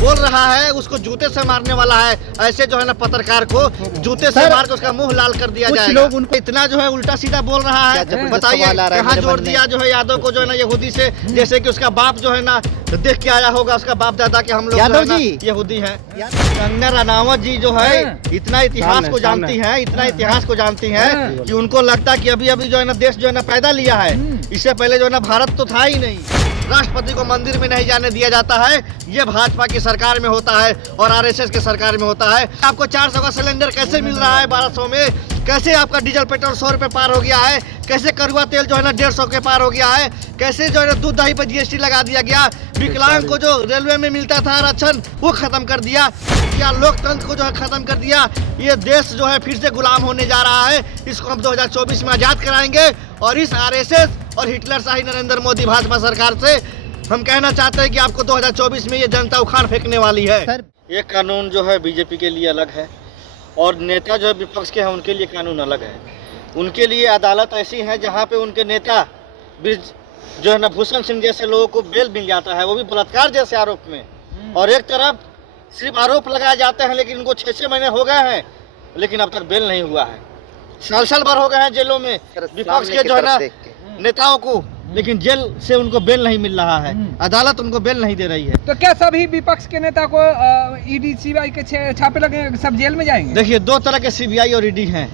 बोल रहा है उसको जूते से मारने वाला है। ऐसे जो है ना पत्रकार को जूते से मार के उसका मुंह लाल कर दिया जाएगा। लोग उनको इतना जो है उल्टा सीधा बोल रहा है। बताइए कहाँ जोड़ दिया जो है यादव को जो है ना यहूदी से, जैसे कि उसका बाप जो है ना देख के आया होगा, उसका बाप दादा के हम लोग यादव जी यहूदी है। कंगना रनावत जी जो है इतना इतिहास को जानती है, इतना इतिहास को जानती है कि उनको लगता है कि अभी अभी जो है ना देश जो है ना पैदा लिया है। इससे पहले जो है ना भारत तो था ही नहीं। राष्ट्रपति को मंदिर में नहीं जाने दिया जाता है, ये भाजपा की सरकार में होता है और आरएसएस की सरकार में होता है। आपको 400 का सिलेंडर कैसे मिल रहा है 1200 में? कैसे आपका डीजल पेट्रोल 100 रुपए पार हो गया है? कैसे कड़वा तेल जो है ना 150 के पार हो गया है? कैसे जो है ना दूध दही पर जीएसटी लगा दिया गया? विकलांग को जो रेलवे में मिलता था आरक्षण वो खत्म कर दिया। क्या लोकतंत्र को जो है खत्म कर दिया। ये देश जो है फिर से गुलाम होने जा रहा है। इसको हम 2024 में आजाद कराएंगे और इस आरएसएस और हिटलर शाही नरेंद्र मोदी भाजपा सरकार से हम कहना चाहते हैं कि आपको 2024 में ये जनता उखाड़ फेंकने वाली है। ये कानून जो है बीजेपी के लिए अलग है और नेता जो है विपक्ष के हैं उनके लिए कानून अलग है। उनके लिए अदालत ऐसी है जहाँ पे उनके नेता जो है ना भूषण सिंह जैसे लोगों को बेल मिल जाता है, वो भी बलात्कार जैसे आरोप में। और एक तरफ सिर्फ आरोप लगाए जाते हैं लेकिन उनको 6-6 महीने हो गए हैं लेकिन अब तक बेल नहीं हुआ है। साल भर हो गए हैं जेलों में विपक्ष के जो है ना नेताओं को, लेकिन जेल से उनको बेल नहीं मिल रहा है। अदालत उनको बेल नहीं दे रही है। तो क्या सभी विपक्ष के नेता को ईडी सीबीआई के छापे लगे, सब जेल में जाएंगे? देखिए 2 तरह के सीबीआई और ईडी हैं।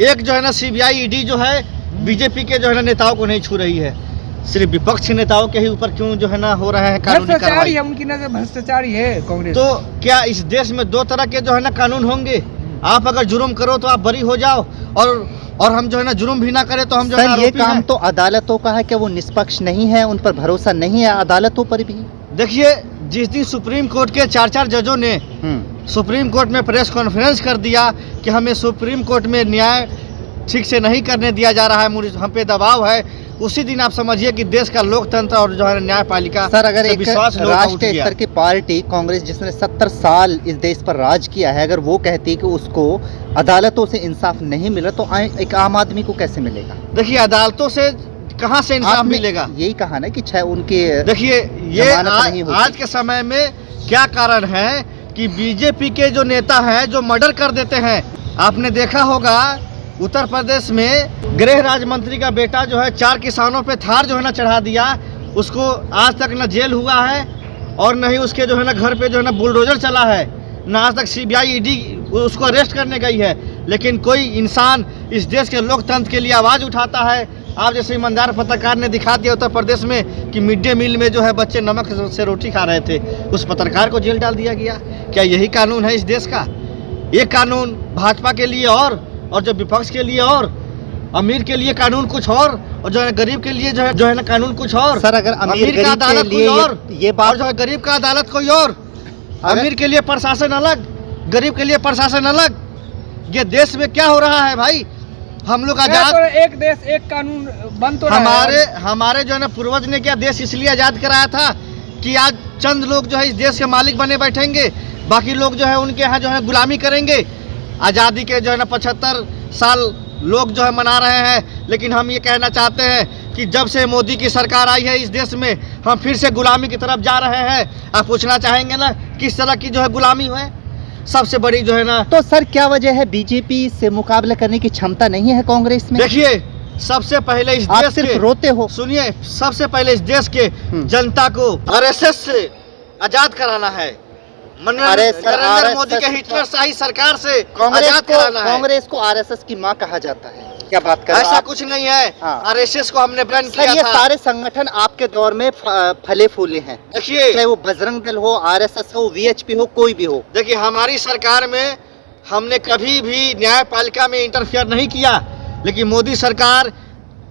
एक जो है ना सीबीआई ईडी जो है बीजेपी के जो है ना नेताओं को नहीं छू रही है, सिर्फ विपक्ष के नेताओं के ही ऊपर क्यों जो है ना हो रहा है कानूनी कार्रवाई। उनकी नजर भ्रष्टाचारी है कांग्रेस। तो क्या इस देश में 2 तरह के जो है ना कानून होंगे? आप अगर जुर्म करो तो आप बरी हो जाओ और हम जो है ना जुर्म भी ना करें तो हम जो है ये काम तो अदालतों का है कि वो निष्पक्ष नहीं है, उन पर भरोसा नहीं है अदालतों पर भी। देखिए जिस दिन सुप्रीम कोर्ट के 4 जजों ने सुप्रीम कोर्ट में प्रेस कॉन्फ्रेंस कर दिया कि हमें सुप्रीम कोर्ट में न्याय ठीक से नहीं करने दिया जा रहा है, हम पे दबाव है, उसी दिन आप समझिए कि देश का लोकतंत्र और जो है न्यायपालिका सर अगर एक विश्वास राष्ट्रीय स्तर की पार्टी कांग्रेस जिसने 70 साल इस देश पर राज किया है, अगर वो कहती कि उसको अदालतों से इंसाफ नहीं मिला तो एक आम आदमी को कैसे मिलेगा? देखिए अदालतों से कहां से इंसाफ मिलेगा? यही कहा ना कि उनके देखिए ये आज के समय में क्या कारण है कि बीजेपी के जो नेता हैं जो मर्डर कर देते हैं। आपने देखा होगा उत्तर प्रदेश में गृह राज्य मंत्री का बेटा जो है 4 किसानों पे थार जो है ना चढ़ा दिया, उसको आज तक न जेल हुआ है और न ही उसके जो है ना घर पे जो है ना बुलडोजर चला है, न आज तक सीबीआई ईडी उसको अरेस्ट करने गई है। लेकिन कोई इंसान इस देश के लोकतंत्र के लिए आवाज़ उठाता है। आप जैसे ईमानदार पत्रकार ने दिखा दिया उत्तर प्रदेश में कि मिड डे मील में जो है बच्चे नमक से रोटी खा रहे थे, उस पत्रकार को जेल डाल दिया गया। क्या यही कानून है इस देश का? ये कानून भाजपा के लिए और जो विपक्ष के लिए और अमीर के लिए कानून कुछ और जो है गरीब के लिए जो है ना कानून कुछ और। सर अगर अमीर का अदालत कोई और ये बात जो है गरीब का अदालत कोई और। अमीर के लिए प्रशासन अलग, गरीब के लिए प्रशासन अलग। ये देश में क्या हो रहा है भाई? हम लोग आजाद, एक देश एक कानून बन तो हमारे जो है ना पूर्वज ने क्या देश इसलिए आजाद कराया था कि आज चंद लोग जो है इस देश के मालिक बने बैठेंगे, बाकी लोग जो है उनके यहाँ जो है गुलामी करेंगे। आज़ादी के जो है ना 75 साल लोग जो है मना रहे हैं, लेकिन हम ये कहना चाहते हैं कि जब से मोदी की सरकार आई है इस देश में हम फिर से गुलामी की तरफ जा रहे हैं। आप पूछना चाहेंगे ना किस तरह की जो है गुलामी है? सबसे बड़ी जो है ना। तो सर क्या वजह है बीजेपी से मुकाबला करने की क्षमता नहीं है कांग्रेस में? देखिए सबसे पहले इस देश सिर्फ रोते हो। सुनिए, सबसे पहले इस देश के जनता को आरएसएस से आजाद कराना है। नरेंद्र मोदी के हिटलर शाही सरकार से आजाद कराना है। कांग्रेस को आरएसएस की मां कहा जाता है। क्या बात कर रहे हैं? ऐसा कुछ नहीं है। आरएसएस को हमने बैन किया था। ये सारे संगठन आपके दौर में फले फूले हैं। देखिए चाहे वो बजरंग दल हो, आरएसएस हो, वीएचपी हो, कोई भी हो। देखिए हमारी सरकार में हमने कभी भी न्यायपालिका में इंटरफेयर नहीं किया, लेकिन मोदी सरकार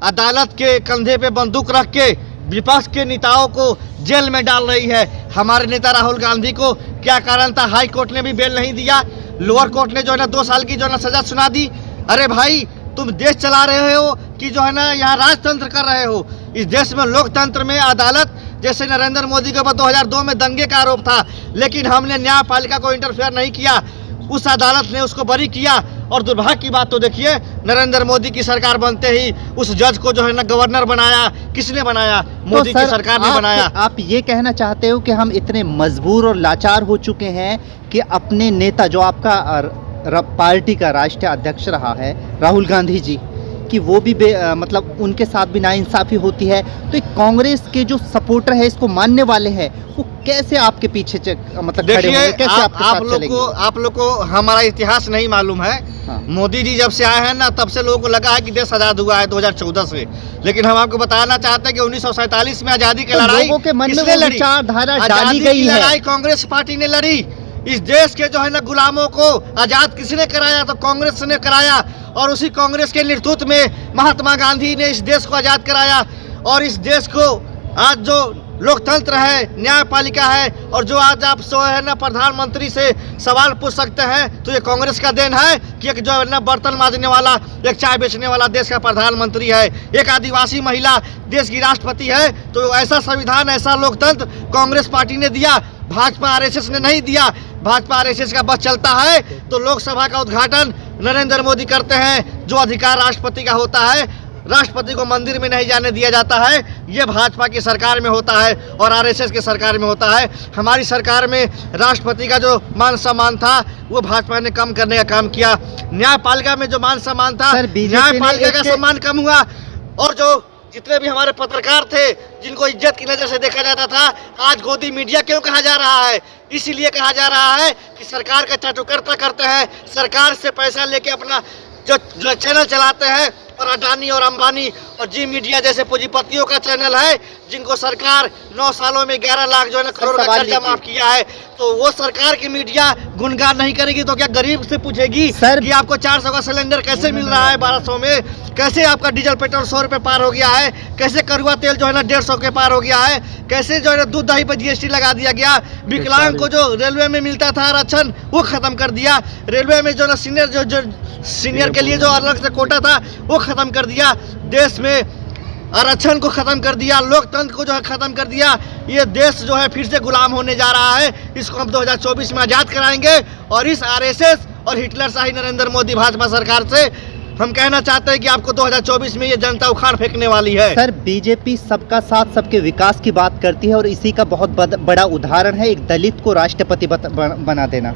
अदालत के कंधे पे बंदूक रख के विपक्ष के नेताओं को जेल में डाल रही है। हमारे नेता राहुल गांधी को क्या कारण था? हाई कोर्ट ने भी बेल नहीं दिया, लोअर कोर्ट ने जो है ना 2 साल की जो है ना सजा सुना दी। अरे भाई तुम देश चला रहे हो कि जो है ना यहाँ राजतंत्र कर रहे हो? इस देश में लोकतंत्र में अदालत, जैसे नरेंद्र मोदी के ऊपर 2002 में दंगे का आरोप था, लेकिन हमने न्यायपालिका को इंटरफेयर नहीं किया, उस अदालत ने उसको बरी किया और दुर्भाग्य की बात तो देखिए, नरेंद्र मोदी की सरकार बनते ही उस जज को जो है ना गवर्नर बनाया। किसने बनाया? मोदी की सरकार ने बनाया। आप ये कहना चाहते हो कि हम इतने मजबूर और लाचार हो चुके हैं कि अपने नेता जो आपका पार्टी का राष्ट्रीय अध्यक्ष रहा है राहुल गांधी जी कि वो भी मतलब उनके साथ भी नाइंसाफी होती है, तो एक कांग्रेस के जो सपोर्टर है इसको मानने वाले हैं वो कैसे आपके पीछे मतलब खड़े होंगे, कैसे आपके साथ चलेंगे? आप लोग को हमारा इतिहास नहीं मालूम है। हाँ। मोदी जी जब से आए हैं ना तब से लोगों को लगा है कि देश आजाद हुआ है 2014 से, लेकिन हम आपको बताना चाहते हैं कि 1947 में आजादी की तो लड़ाई लोगों के मन में किसने वो लड़ी? विचारधारा डाली आजादी गई की है। लड़ाई कांग्रेस पार्टी ने लड़ी। इस देश के जो है ना गुलामों को आजाद किसने कराया? तो कांग्रेस ने कराया, और उसी कांग्रेस के नेतृत्व में महात्मा गांधी ने इस देश को आजाद कराया। और इस देश को आज जो लोकतंत्र है, न्यायपालिका है, और जो आज आप जो है ना प्रधानमंत्री से सवाल पूछ सकते हैं, तो ये कांग्रेस का देन है कि एक जो है ना बर्तन मांजने वाला, एक चाय बेचने वाला देश का प्रधानमंत्री है, एक आदिवासी महिला देश की राष्ट्रपति है। तो ऐसा संविधान, ऐसा लोकतंत्र कांग्रेस पार्टी ने दिया, भाजपा आरएसएस ने नहीं दिया। भाजपा आरएसएस का बस चलता है तो लोकसभा का उद्घाटन नरेंद्र मोदी करते हैं। जो अधिकार राष्ट्रपति का होता है, राष्ट्रपति को मंदिर में नहीं जाने दिया जाता है, ये भाजपा की सरकार में होता है और आरएसएस की सरकार में होता है। हमारी सरकार में राष्ट्रपति का जो मान सम्मान था वो भाजपा ने कम करने का काम किया। न्यायपालिका में जो मान सम्मान था, न्यायपालिका का सम्मान कम हुआ। और जो जितने भी हमारे पत्रकार थे जिनको इज्जत की नजर से देखा जाता था, आज गोदी मीडिया क्यों कहा जा रहा है? इसीलिए कहा जा रहा है कि सरकार का चाटुकर्ता करते हैं, सरकार से पैसा लेके अपना जो चैनल चलाते हैं, और अडानी और अंबानी और जी मीडिया जैसे पूंजीपतियों का चैनल है जिनको सरकार 9 सालों में 11 लाख जो है ना करोड़ का कर्जा माफ किया है। तो वो सरकार की मीडिया गुणगान नहीं करेगी तो क्या गरीब से पूछेगी कि आपको 400 का सिलेंडर कैसे मिल रहा है 1200 में? कैसे आपका डीजल पेट्रोल 100 रुपये पार हो गया है? कैसे करुआ तेल जो है ना 150 के पार हो गया है? कैसे जो है ना दूध दही पर जीएसटी लगा दिया गया? विकलांग को जो रेलवे में मिलता था आरक्षण वो खत्म कर दिया। रेलवे में जो ना सीनियर के लिए जो अलग से कोटा था वो खत्म कर दिया। देश में आरक्षण को खत्म कर दिया, लोकतंत्र को जो है खत्म कर दिया। ये देश जो है फिर से गुलाम होने जा रहा है। इसको हम 2024 में आजाद कराएंगे। और इस आरएसएस और हिटलर शाही नरेंद्र मोदी भाजपा सरकार से हम कहना चाहते हैं कि आपको 2024 में ये जनता उखाड़ फेंकने वाली है। सर, बीजेपी सबका साथ सबके विकास की बात करती है और इसी का बहुत बड़ा उदाहरण है एक दलित को राष्ट्रपति बना देना।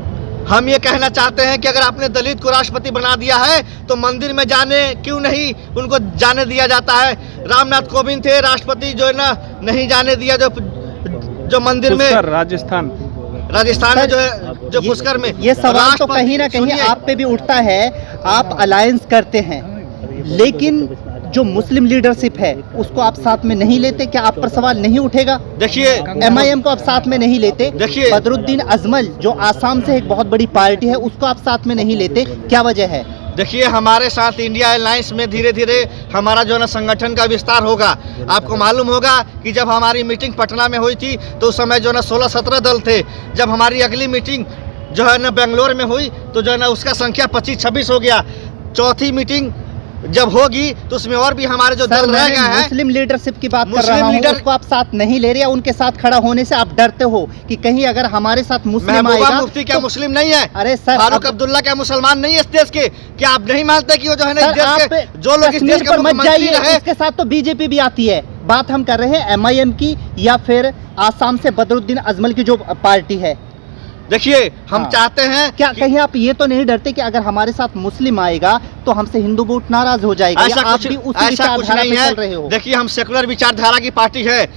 हम ये कहना चाहते हैं कि अगर आपने दलित को राष्ट्रपति बना दिया है तो मंदिर में जाने क्यों नहीं उनको जाने दिया जाता है? रामनाथ कोविंद थे राष्ट्रपति, जो है ना नहीं जाने दिया, जो मंदिर में राजस्थान में जो है जो पुष्कर में। ये सवाल तो कहीं ना कहीं आप पे भी उठता है। आप अलायंस करते हैं लेकिन जो मुस्लिम लीडरशिप है उसको आप साथ में नहीं लेते, क्या आप पर सवाल नहीं उठेगा? देखिए, एमआईएम को आप साथ में नहीं लेते। देखिए, बदरुद्दीन अजमल जो आसाम से एक बहुत बड़ी पार्टी है उसको आप साथ में नहीं लेते, क्या वजह है? देखिए, हमारे साथ इंडिया अलायंस में धीरे धीरे हमारा जो है ना संगठन का विस्तार होगा। आपको मालूम होगा कि जब हमारी मीटिंग पटना में हुई थी तो उस समय जो है ना 16-17 दल थे। जब हमारी अगली मीटिंग जो है ना बेंगलोर में हुई तो जो है ना उसका संख्या 25-26 हो गया। चौथी मीटिंग जब होगी तो उसमें और भी हमारे जो दल रह गए हैं। मुस्लिम लीडरशिप की बात कर रहा हूं, उसको आप साथ नहीं ले रहे हैं। उनके साथ खड़ा होने से आप डरते हो कि कहीं अगर हमारे साथ मुस्लिम आएगा। मुफ्ती क्या मुस्लिम नहीं है? अरे सर, फारूक अब्दुल्ला क्या मुसलमान नहीं है इस देश के? क्या आप नहीं मानते कि वो जो है ना इस देश के जो लोग इस देश के मुख्यमंत्री रहे? इसके साथ तो बीजेपी भी आती है। बात हम कर रहे हैं एमआईएम की या फिर आसाम से बदरुद्दीन अजमल की जो पार्टी है। देखिए, हम चाहते हैं क्या कहीं आप ये तो नहीं डरते कि अगर हमारे साथ मुस्लिम आएगा तो हमसे हिंदू वोट नाराज हो जाएगा? ऐसा कुछ नहीं है। देखिए, हम सेकुलर विचारधारा की पार्टी है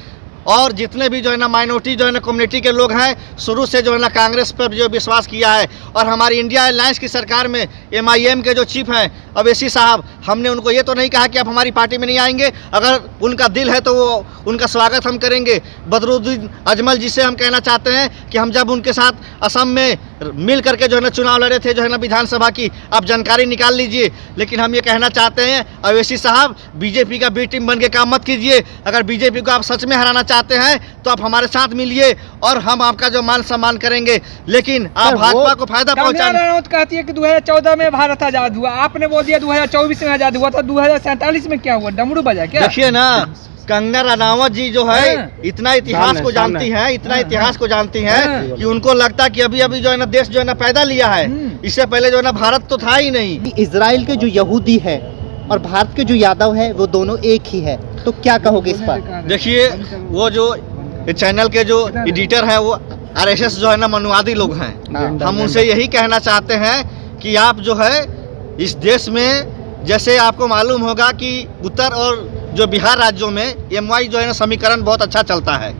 और जितने भी जो है ना माइनॉरिटी जो है ना कम्युनिटी के लोग हैं शुरू से जो है ना कांग्रेस पर जो विश्वास किया है। और हमारी इंडिया अलायंस की सरकार में एमआईएम के जो चीफ हैं अवैसी साहब, हमने उनको ये तो नहीं कहा कि आप हमारी पार्टी में नहीं आएंगे। अगर उनका दिल है तो वो उनका स्वागत हम करेंगे। बदरुद्दीन अजमल जी से हम कहना चाहते हैं कि हम जब उनके साथ असम में मिल करके जो है ना चुनाव लड़े थे जो है ना विधानसभा की, आप जानकारी निकाल लीजिए। लेकिन हम ये कहना चाहते हैं अवैसी साहब, बीजेपी का बी टीम बन के काम मत कीजिए। अगर बीजेपी को आप सच में हराना चाहते हैं तो आप हमारे साथ मिलिए और हम आपका जो मान सम्मान करेंगे। लेकिन आप भाजपा को फायदा पहुंचाना कहती है कि 2014 में भारत आजाद हुआ, आपने बोल दिया 2024 में आजाद हुआ, तो 2047 में क्या हुआ? डमरू बजा क्या? देखिए ना, कंगना रनावत जी जो है हाँ। इतना इतिहास को जानती हैं, इतना इतिहास को जानती हैं कि उनको लगता है कि अभी अभी जो है ना देश जो है ना पैदा लिया है। इससे पहले जो है ना भारत तो था ही नहीं। इजराइल के जो यहूदी है और भारत के जो यादव है वो दोनों एक ही है, तो क्या कहोगे इस पर? देखिए वो जो चैनल के जो एडिटर हैं वो आरएसएस जो है ना मनुवादी लोग हैं। हम उनसे यही कहना चाहते हैं कि आप जो है इस देश में, जैसे आपको मालूम होगा कि उत्तर और जो बिहार राज्यों में एमवाई जो है ना समीकरण बहुत अच्छा चलता है।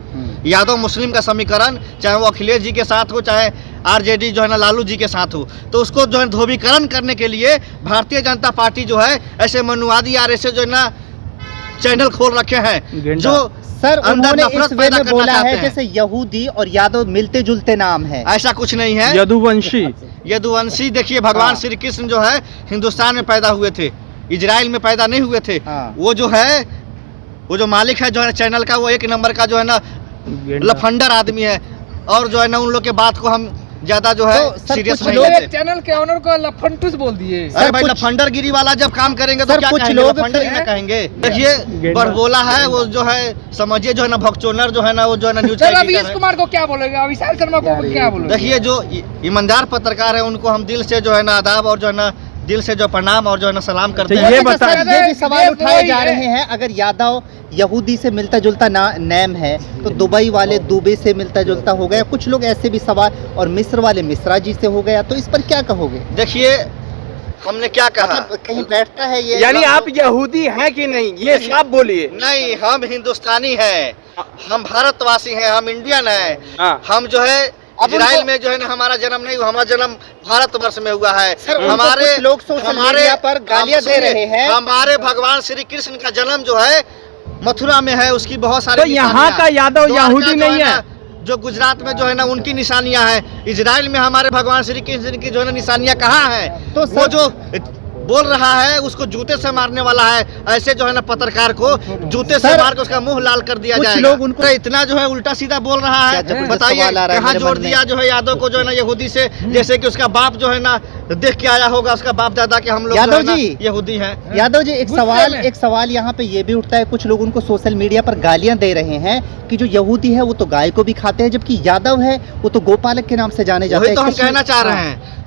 यादव मुस्लिम का समीकरण, चाहे वो अखिलेश जी के साथ हो, चाहे आरजेडी जो है ना लालू जी के साथ हो, तो उसको जो है ध्रुवीकरण करने के लिए भारतीय जनता पार्टी जो है ऐसे मनुवादी आरएसएस जो है ना चैनल खोल रखे हैं जो सर अंदर उन्होंने नफरत इस वे पैदा में करना बोला चाहते है हैं। जैसे यहूदी और यादव मिलते जुलते नाम है। ऐसा कुछ नहीं है। यदुवंशी यदुवंशी देखिए भगवान श्री कृष्ण जो है हिंदुस्तान में पैदा हुए थे, इजराइल में पैदा नहीं हुए थे। वो जो है, वो जो मालिक है जो है चैनल का, वो एक नंबर का जो है ना लफंडर आदमी है। और जो है ना उन लोग के बात को हम ज्यादा जो है तो सर सीरियस कुछ नहीं लोग लेते। चैनल के ऑनर को लफंटूस बोल दिए। अरे भाई कुछ- लफंडर गिरी वाला जब काम करेंगे तो सर, क्या कुछ कहेंगे? लोग लफंडर ही ना कहेंगे। देखिए बड़बोला है वो जो है, समझिए जो है ना भगचोनर जो है ना, वो जो है ना न्यूज चलो का अभी एडिटर है। कुमार को क्या बोलेगा, विशाल शर्मा को क्या बोलेगा? देखिए जो ईमानदार पत्रकार है उनको हम दिल से जो है ना आदाब और जो है ना दिल से जो प्रणाम और जो है ना सलाम करते तो हैं। ये अच्छा, बता- सर, ये भी सवाल ये उठाए वही जा है। रहे हैं, अगर यादव यहूदी से मिलता जुलता नेम है तो दुबई वाले दुबे से मिलता जुलता हो गया। कुछ लोग ऐसे भी सवाल, और मिस्र वाले मिश्रा जी से हो गया, तो इस पर क्या कहोगे? देखिए हमने क्या कहा, मतलब कहीं बैठता है ये? यानी आप यहूदी हैं कि नहीं, ये साफ बोलिए। नहीं हम हिंदुस्तानी हैं, हम भारतवासी हैं, हम इंडियन हैं। हाँ। हम जो है अब इजराइल उनको- में जो है ना हमारा जन्म नहीं हुआ, हमारा जन्म भारतवर्ष में हुआ है। सर, उनको कुछ लोग सोशल मीडिया पर गालियां दे रहे हैं। हमारे भगवान श्री कृष्ण का जन्म जो है मथुरा में है, उसकी बहुत सारी तो यहाँ निशानियां। का यादव द्वारका यहूदी जो नहीं है। ना, जो गुजरात में जो है ना उनकी निशानियां हैं। इजराइल में हमारे भगवान श्री कृष्ण की जो है ना निशानियां कहाँ हैं? तो वो जो बोल रहा है उसको जूते से मारने वाला है। ऐसे जो है ना पत्रकार को जूते से सर, मार के उसका मुंह लाल कर दिया कुछ जाएगा। लोग उनको- तो इतना जो है उल्टा सीधा बोल रहा है। क्या जबरदस्त बताइए सवाल आ रहा है कहाँ मेरे जोड़ मन में। दिया जो है यादव को जो है ना यहूदी से, जैसे कि उसका बाप जो है ना देख के आया होगा, उसका बाप दादा के हम लोग जो यादव है ना जी। यहूदी हैं। यादव जी, एक गुस्से में। सवाल यहाँ पे ये भी उठता है, कुछ लोग उनको सोशल मीडिया पर गालियां दे रहे हैं कि जो यहूदी है वो तो गाय को भी खाते हैं, जबकि यादव है वो तो गोपालक के नाम से जाने जाते वही हैं। तो हम कश्मीर- कहना चाह रहे हाँ। हैं।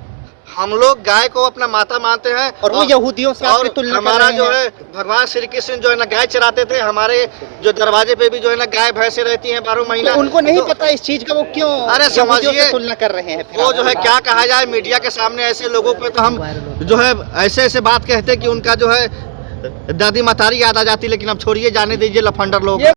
हम लोग गाय को अपना माता मानते हैं और वो यहूदियों से और आपकी तुलना कर हमारा रहे जो हैं। है भगवान श्री कृष्ण जो है ना गाय चराते थे। हमारे जो दरवाजे पे भी जो है ना गाय भैंसे रहती हैं 12 महीना। तो उनको नहीं तो पता इस चीज का, वो क्यों अरे यहूदियों से समझिए, तुलना कर रहे हैं? फिर वो आप- जो है क्या कहा जाए, मीडिया के सामने ऐसे लोगों पे तो हम जो है ऐसे ऐसे बात कहते हैं कि उनका जो है दादी मतारी याद आ जाती। लेकिन अब छोड़िए, जाने दीजिए लफंडर लोग।